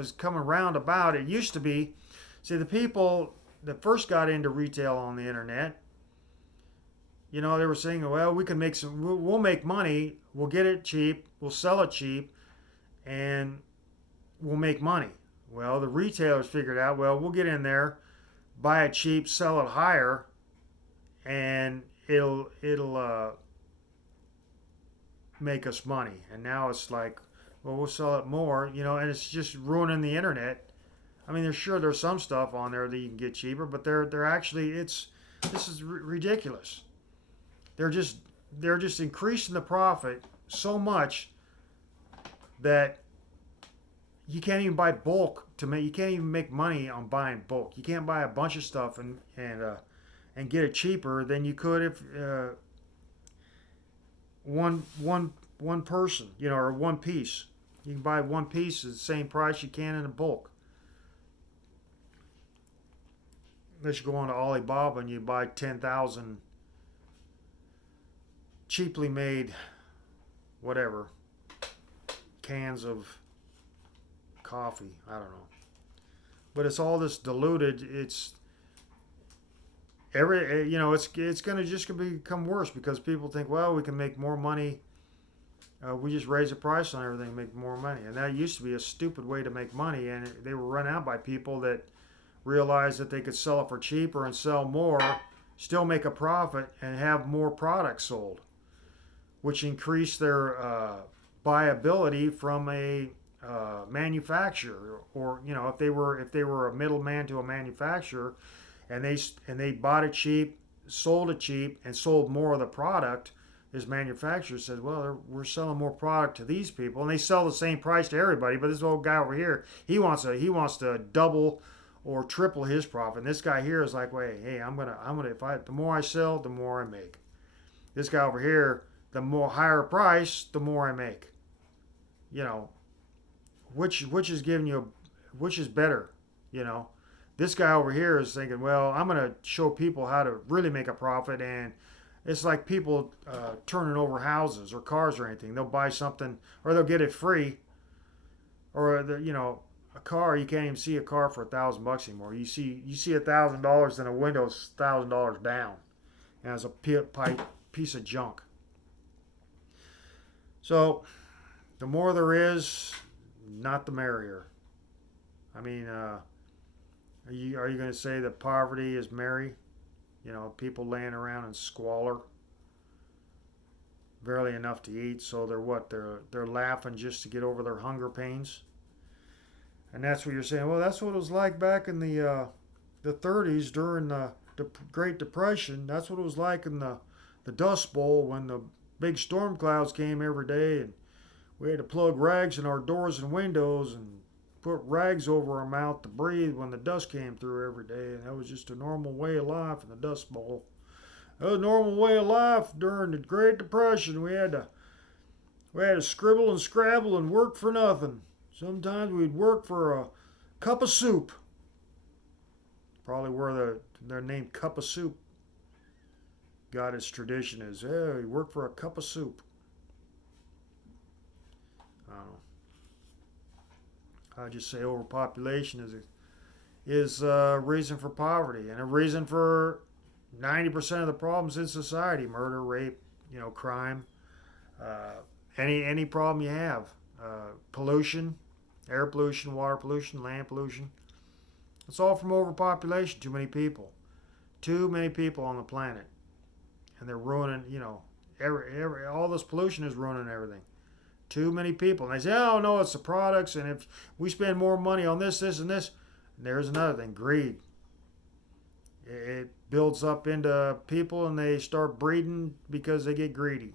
is coming round about. It used to be, see, the people that first got into retail on the internet, they were saying, well, we can make we'll make money, we'll get it cheap, we'll sell it cheap, and we'll make money. Well, the retailers figured out, well, we'll get in there, buy it cheap, sell it higher, and it'll make us money. And now it's like, well, we'll sell it more, and it's just ruining the internet. I mean, there's some stuff on there that you can get cheaper, but they're actually this is ridiculous. They're just increasing the profit so much that you can't even buy bulk to make. You can't even make money on buying bulk. You can't buy a bunch of stuff and get it cheaper than you could if one person, or one piece. You can buy one piece at the same price you can in a bulk. Unless you go on to Alibaba and you buy 10,000 cheaply made, whatever, cans of coffee. I don't know. But it's all this diluted. It's it's going to just become worse because people think, well, we can make more money. We just raise the price on everything and make more money. And that used to be a stupid way to make money. And they were run out by people that realized that they could sell it for cheaper and sell more, still make a profit, and have more products sold, which increased their buyability from a manufacturer. Or if they were a middleman to a manufacturer, and they bought it cheap, sold it cheap, and sold more of the product. This manufacturer says, well, we're selling more product to these people, and they sell the same price to everybody. But this old guy over here, he wants to double or triple his profit. And this guy here is like, wait, hey, I'm gonna the more I sell, the more I make. This guy over here, the more higher price, the more I make. Which is giving you, which is better, This guy over here is thinking, well, I'm gonna show people how to really make a profit, and it's like people turning over houses or cars or anything. They'll buy something or they'll get it free, or a car, you can't even see a car for $1,000 anymore. You see $1,000 and a window's $1,000 down, and it's a piece of junk. So the more there is, not the merrier. I mean, are you going to say that poverty is merry? People laying around in squalor, barely enough to eat. So they're laughing just to get over their hunger pains. And that's what you're saying. Well, that's what it was like back in the 30s during the Great Depression. That's what it was like in the Dust Bowl when the big storm clouds came every day, and we had to plug rags in our doors and windows and put rags over our mouth to breathe when the dust came through every day. And that was just a normal way of life in the Dust Bowl. That was a normal way of life during the Great Depression. We had to scribble and scrabble and work for nothing. Sometimes we'd work for a cup of soup. Probably where their name Cup of Soup got its tradition is. Yeah, we work for a cup of soup. I don't know. I just say overpopulation is a reason for poverty and a reason for 90% of the problems in society: murder, rape, crime, any problem you have, pollution, air pollution, water pollution, land pollution. It's all from overpopulation. Too many people on the planet, and they're ruining. All this pollution is ruining everything. Too many people, and they say, "Oh no, it's the products." And if we spend more money on this, and this, and there's another thing: greed. It builds up into people, and they start breeding because they get greedy.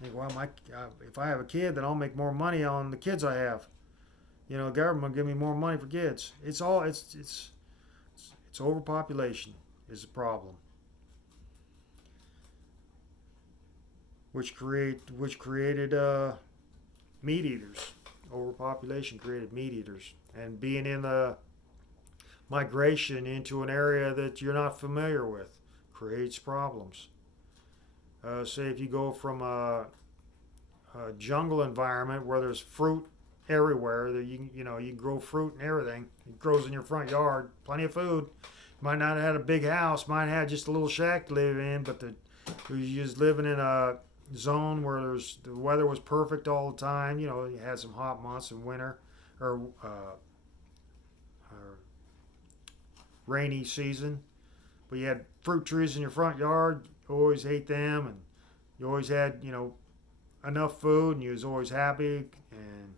They think, well, if I have a kid, then I'll make more money on the kids I have. The government will give me more money for kids. It's overpopulation is the problem, which created meat eaters. Overpopulation created meat eaters, and being in the migration into an area that you're not familiar with creates problems. Say if you go from a jungle environment where there's fruit everywhere. That you can grow fruit and everything. It grows in your front yard. Plenty of food. Might not have had a big house. Might have had just a little shack to live in, but you're just living in a zone where the weather was perfect all the time. You had some hot months in winter or rainy season, but you had fruit trees in your front yard. You always ate them, and you always had enough food, and you was always happy. And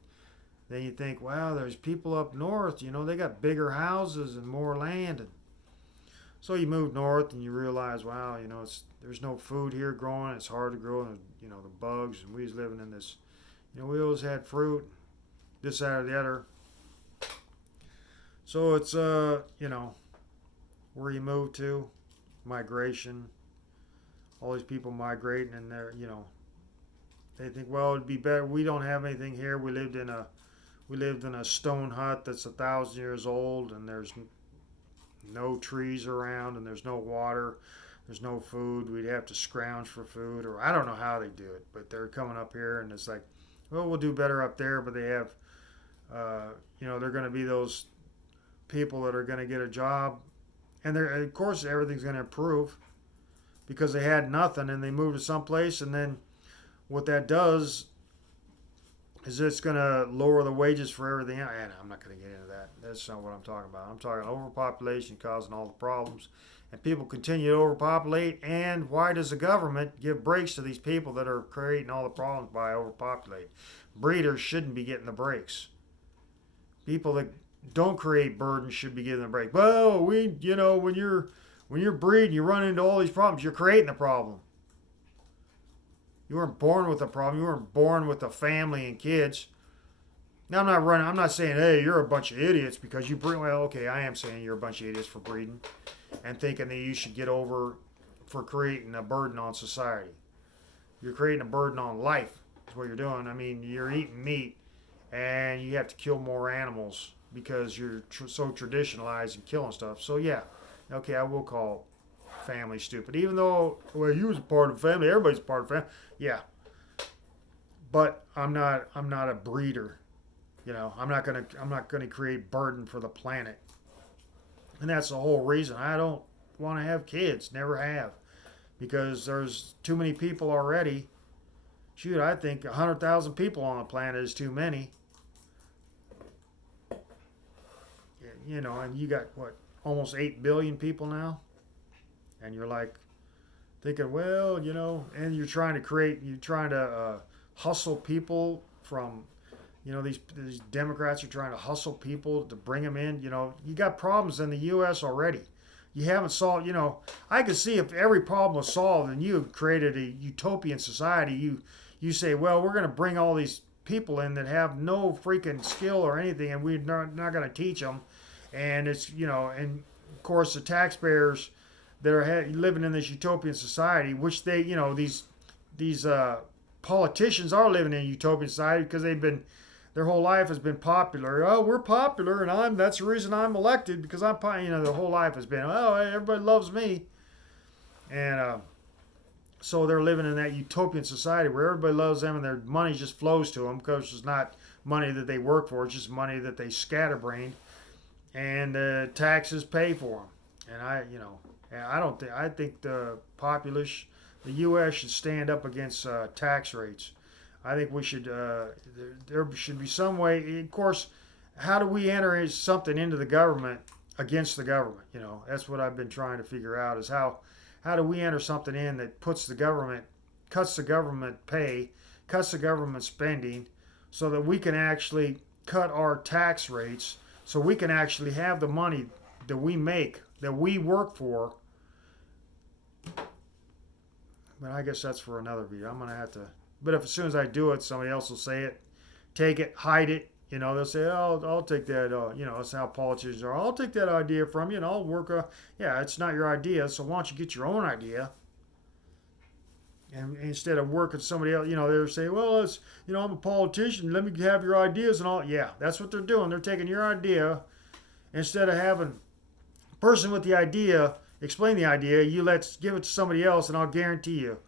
then you think, wow, there's people up north. They got bigger houses and more land, and so you move north and you realize, wow, there's no food here growing. It's hard to grow, and the bugs. And we was living in this, we always had fruit, this, that, or the other. So it's where you move to, migration. All these people migrating, and they think, well, it'd be better. We don't have anything here. We lived in a stone hut that's 1,000 years old, and there's no trees around, and there's no water, there's no food. We'd have to scrounge for food, or I don't know how they do it, but they're coming up here, and it's like, well, we'll do better up there. But they have, they're going to be those people that are going to get a job, and of course everything's going to improve because they had nothing and they moved to someplace, and then what that does is it's going to lower the wages for everything. And I'm not going to get into that. That's not what I'm talking about. I'm talking overpopulation causing all the problems. And people continue to overpopulate. And why does the government give breaks to these people that are creating all the problems by overpopulating? Breeders shouldn't be getting the breaks. People that don't create burdens should be getting the break. Well, when you're breeding, you run into all these problems. You're creating the problem. You weren't born with a problem. You weren't born with a family and kids. Now I'm not saying, hey, you're a bunch of idiots because you breed. Well, okay, I am saying you're a bunch of idiots for breeding and thinking that you should get over for creating a burden on society. You're creating a burden on life. That's what you're doing. I mean, you're eating meat and you have to kill more animals because you're so traditionalized and killing stuff. So yeah, okay, I will call family stupid, even though, well, you was a part of the family, everybody's a part of the family. Yeah, but I'm not a breeder. I'm not gonna create burden for the planet, and that's the whole reason I don't want to have kids. Never have, because there's too many people already. Shoot, I think 100,000 people on the planet is too many. And you got what, almost 8 billion people now. And you're like thinking, well, and you're trying to hustle people from, these Democrats are trying to hustle people to bring them in. You got problems in the U.S. already. You haven't solved, I could see if every problem was solved and you created a utopian society, you say, well, we're going to bring all these people in that have no freaking skill or anything, and we're not going to teach them. And it's, and of course the taxpayers that are living in this utopian society, which they, these politicians are living in a utopian society because their whole life has been popular. Oh, we're popular, and that's the reason I'm elected because I'm, their whole life has been, oh, everybody loves me, and so they're living in that utopian society where everybody loves them and their money just flows to them because it's not money that they work for, it's just money that they scatterbrained, and taxes pay for them, and I think the populace, the U.S. should stand up against tax rates. I think we should. There should be some way. Of course, how do we enter something into the government against the government? That's what I've been trying to figure out. Is how do we enter something in that cuts the government pay, cuts the government spending, so that we can actually cut our tax rates, so we can actually have the money that we make, that we work for. But I guess that's for another video. I'm gonna have to. But if as soon as I do it, somebody else will say it, take it, hide it. They'll say, "Oh, I'll take that." That's how politicians are. I'll take that idea from you, and I'll work. Yeah, it's not your idea, so why don't you get your own idea? And instead of working somebody else, they'll say, "Well, I'm a politician. Let me have your ideas and all." Yeah, that's what they're doing. They're taking your idea instead of having a person with the idea explain the idea. Let's give it to somebody else, and I'll guarantee you,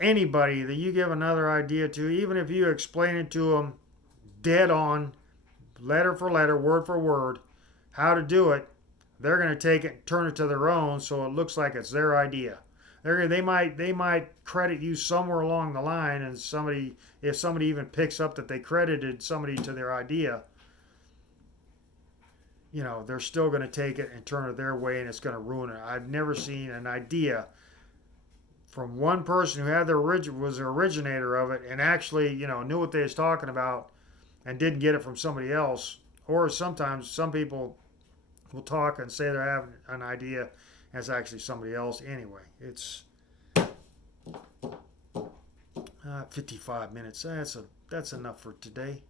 anybody that you give another idea to, even if you explain it to them dead on, letter for letter, word for word, how to do it, they're going to take it and turn it to their own so it looks like it's their idea. They might credit you somewhere along the line, and if somebody even picks up that they credited somebody to their idea, they're still going to take it and turn it their way, and it's going to ruin it. I've never seen an idea from one person who had was the originator of it and actually knew what they was talking about and didn't get it from somebody else. Or sometimes some people will talk and say they're having an idea and it's actually somebody else. Anyway, it's 55 minutes. That's enough for today.